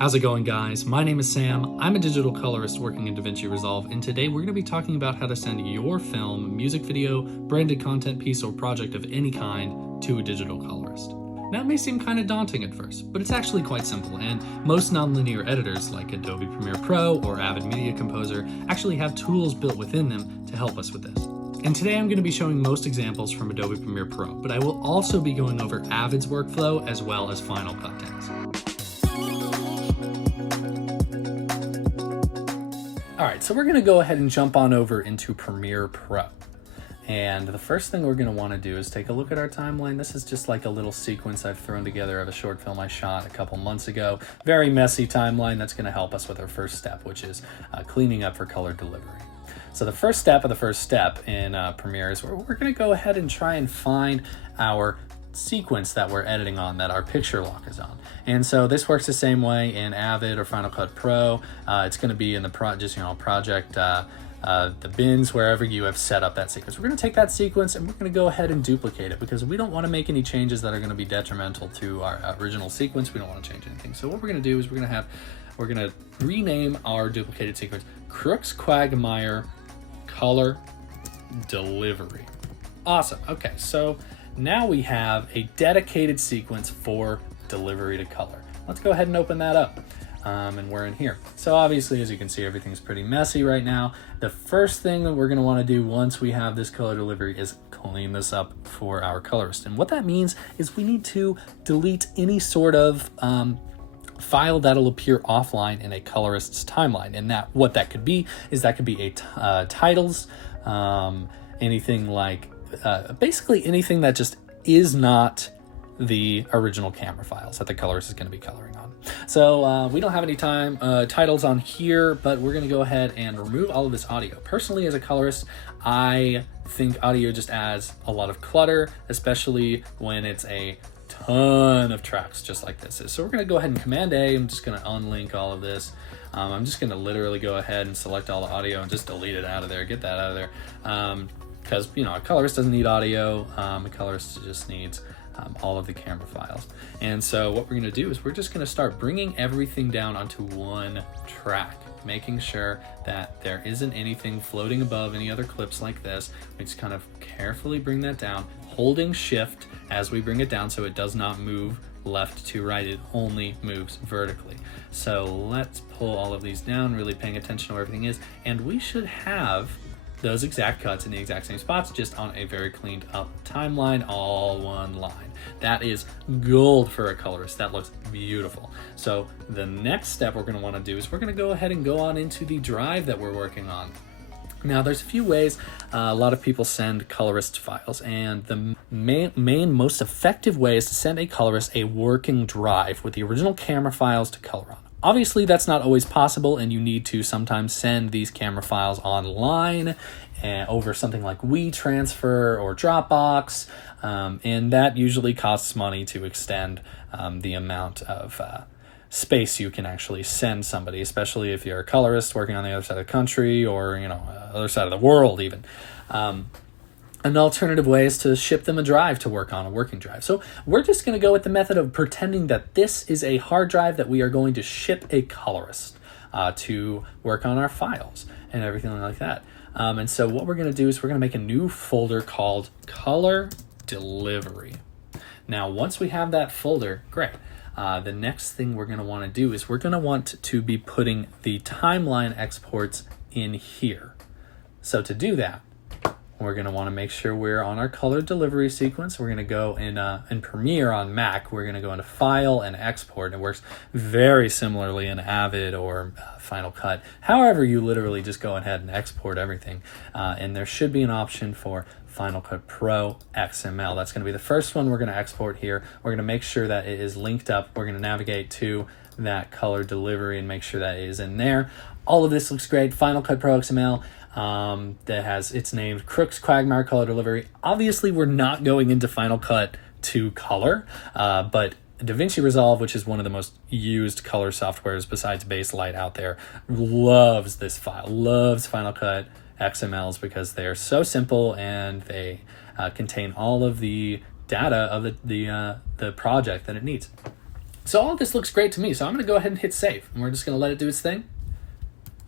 How's it going, guys? My name is Sam. I'm a digital colorist working in DaVinci Resolve, and today we're going to be talking about how to send your film, music video, branded content piece, or project of any kind to a digital colorist. Now, it may seem kind of daunting at first, but it's actually quite simple, and most nonlinear editors like Adobe Premiere Pro or Avid Media Composer actually have tools built within them to help us with this. And today I'm going to be showing most examples from Adobe Premiere Pro, but I will also be going over Avid's workflow as well as Final Cut tags. All right, so we're going to go ahead and jump on over into Premiere Pro. And the first thing we're going to want to do is take a look at our timeline. This is just like a little sequence I've thrown together of a short film I shot a couple months ago. Very messy timeline that's going to help us with our first step, which is cleaning up for color delivery. So the first step of the first step in Premiere is we're going to go ahead and try and find our sequence that we're editing on, that our picture lock is on. And so this works the same way in Avid or Final Cut Pro. It's going to be in the project, the bins, wherever you have set up that sequence. We're going to take that sequence and we're going to go ahead and duplicate it because we don't want to make any changes that are going to be detrimental to our original sequence. We don't want to change anything. So what we're going to do is we're going to rename our duplicated sequence Crooks Quagmire Color Delivery. Awesome. Okay, so now we have a dedicated sequence for delivery to color. Let's go ahead and open that up. And we're in here. So obviously, as you can see, everything's pretty messy right now. The first thing that we're going to want to do once we have this color delivery is clean this up for our colorist. And what that means is we need to delete any sort of file that'll appear offline in a colorist's timeline. And what that could be is that could be titles, anything like basically anything that just is not the original camera files that the colorist is going to be coloring on. So we don't have any titles on here, but we're going to go ahead and remove all of this audio. Personally, as a colorist, I think audio just adds a lot of clutter, especially when it's a ton of tracks just like this is. So we're going to go ahead and Command A. I'm just going to unlink all of this. I'm just going to literally go ahead and select all the audio and just delete it out of there, get that out of there. Because, a colorist doesn't need audio. A colorist just needs all of the camera files. And so what we're going to do is we're just going to start bringing everything down onto one track, making sure that there isn't anything floating above any other clips like this. We just kind of carefully bring that down, holding Shift as we bring it down so it does not move left to right. It only moves vertically. So let's pull all of these down, really paying attention to where everything is, and we should have those exact cuts in the exact same spots, just on a very cleaned up timeline, all one line. That is gold for a colorist. That looks beautiful. So the next step we're going to want to do is we're going to go ahead and go on into the drive that we're working on. Now, there's a few ways a lot of people send colorist files, and the main most effective way is to send a colorist a working drive with the original camera files to color on. Obviously, that's not always possible, and you need to sometimes send these camera files online over something like WeTransfer or Dropbox, and that usually costs money to extend the amount of space you can actually send somebody, especially if you're a colorist working on the other side of the country or, other side of the world even. An alternative way is to ship them a drive to work on, a working drive. So we're just going to go with the method of pretending that this is a hard drive that we are going to ship a colorist to work on our files and everything like that. And so what we're going to do is we're going to make a new folder called Color Delivery. Now, once we have that folder, great. The next thing we're going to want to do is we're going to want to be putting the timeline exports in here. So to do that, we're going to want to make sure we're on our color delivery sequence. We're going to go in Premiere on Mac. We're going to go into File and Export. It works very similarly in Avid or Final Cut. However, you literally just go ahead and export everything. And there should be an option for Final Cut Pro XML. That's going to be the first one we're going to export here. We're going to make sure that it is linked up. We're going to navigate to that color delivery and make sure that it is in there. All of this looks great. Final Cut Pro XML. It's named Crooks Quagmire Color Delivery. Obviously, we're not going into Final Cut to color, but DaVinci Resolve, which is one of the most used color softwares besides Baselight out there, loves this file, loves Final Cut XMLs because they are so simple and they contain all of the data of the project that it needs. So all of this looks great to me. So I'm going to go ahead and hit save, and we're just going to let it do its thing.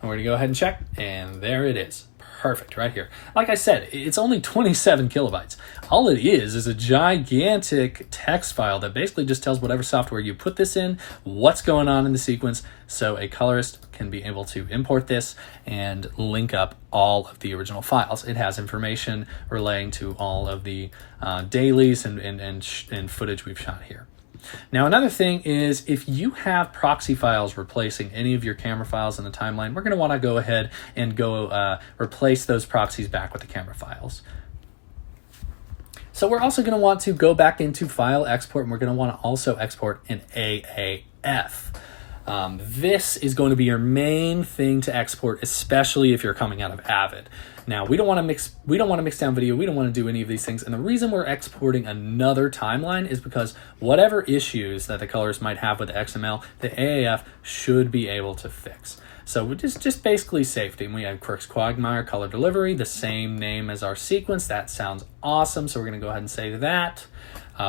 And we're going to go ahead and check, and there it is. Perfect, right here. Like I said, it's only 27 kilobytes. All it is a gigantic text file that basically just tells whatever software you put this in, what's going on in the sequence, so a colorist can be able to import this and link up all of the original files. It has information relating to all of the dailies and footage we've shot here. Now, another thing is if you have proxy files replacing any of your camera files in the timeline, we're going to want to go ahead and replace those proxies back with the camera files. So we're also going to want to go back into File, Export, and we're going to want to also export an AAF. This is going to be your main thing to export, especially if you're coming out of Avid. Now, we don't want to mix down video. We don't want to do any of these things. And the reason we're exporting another timeline is because whatever issues that the colorist might have with the XML, the AAF should be able to fix. So just basically safety. And we have Crooks Quagmire color delivery, the same name as our sequence. That sounds awesome. So we're going to go ahead and save that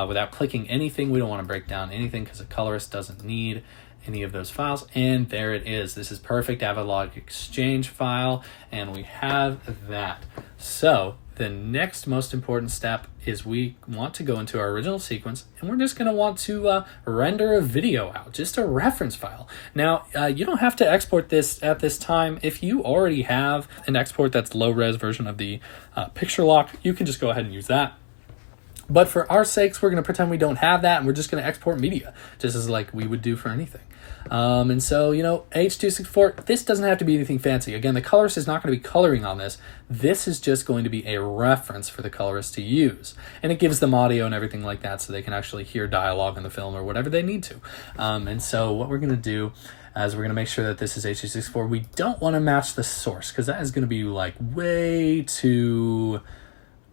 without clicking anything. We don't want to break down anything because a colorist doesn't need any of those files. And there it is. This is perfect Avalog Exchange file, and we have that. So the next most important step is we want to go into our original sequence, and we're just going to want to render a video out, just a reference file. Now, you don't have to export this at this time. If you already have an export that's low-res version of the picture lock, you can just go ahead and use that. But for our sakes, we're going to pretend we don't have that, and we're just going to export media, just as like we would do for anything. And so, you know, H.264, this doesn't have to be anything fancy. Again, the colorist is not going to be coloring on this. This is just going to be a reference for the colorist to use. And it gives them audio and everything like that so they can actually hear dialogue in the film or whatever they need to. And so what we're going to do is we're going to make sure that this is H.264. We don't want to match the source because that is going to be like way too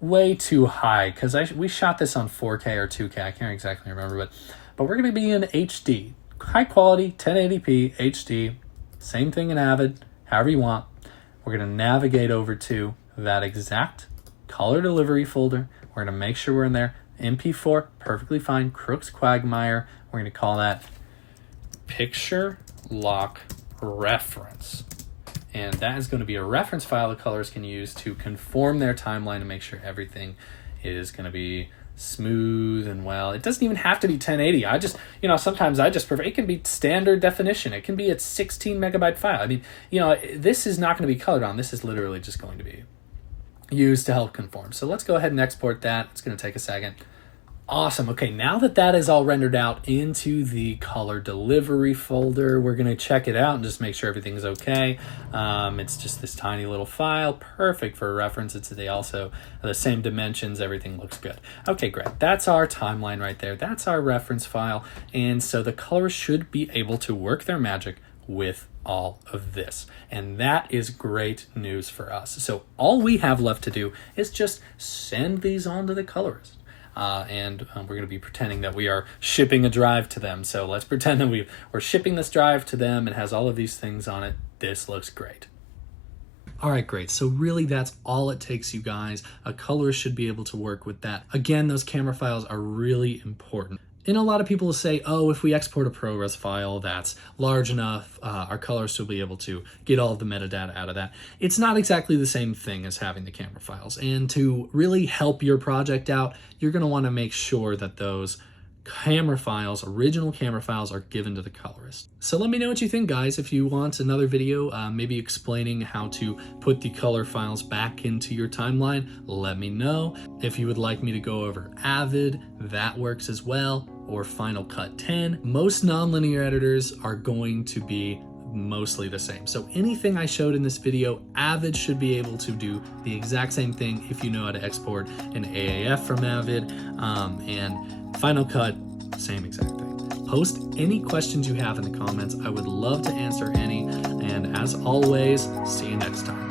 high because we shot this on 4K or 2K. I can't exactly remember, but we're going to be in HD. High quality, 1080p, HD, same thing in Avid, however you want. We're going to navigate over to that exact color delivery folder. We're going to make sure we're in there. MP4, perfectly fine. Crooks Quagmire. We're going to call that Picture Lock Reference. And that is going to be a reference file the colors can use to conform their timeline to make sure everything is going to be smooth and well. It doesn't even have to be 1080. Sometimes I just prefer, it can be standard definition. It can be a 16 megabyte file. I mean, this is not going to be colored on. This is literally just going to be used to help conform. So let's go ahead and export that. It's going to take a second. Awesome. Okay, now that is all rendered out into the color delivery folder, we're going to check it out and just make sure everything's okay. It's just this tiny little file, perfect for a reference. They also are the same dimensions. Everything looks good. Okay, great. That's our timeline right there. That's our reference file. And so the colors should be able to work their magic with all of this. And that is great news for us. So all we have left to do is just send these on to the colorist. And we're going to be pretending that we are shipping a drive to them. So let's pretend that we're shipping this drive to them. It has all of these things on it. This looks great. All right, great. So really that's all it takes, you guys. A colorist should be able to work with that. Again, those camera files are really important. And a lot of people will say, oh, if we export a ProRes file that's large enough, our colorist will be able to get all of the metadata out of that. It's not exactly the same thing as having the camera files. And to really help your project out, you're going to want to make sure that those camera files, original camera files, are given to the colorist. So let me know what you think, guys. If you want another video, maybe explaining how to put the color files back into your timeline, let me know. If you would like me to go over Avid, that works as well, or Final Cut 10. Most nonlinear editors are going to be mostly the same. So anything I showed in this video, Avid should be able to do the exact same thing if you know how to export an AAF from Avid, and Final Cut, same exact thing. Post any questions you have in the comments. I would love to answer any, and as always, see you next time.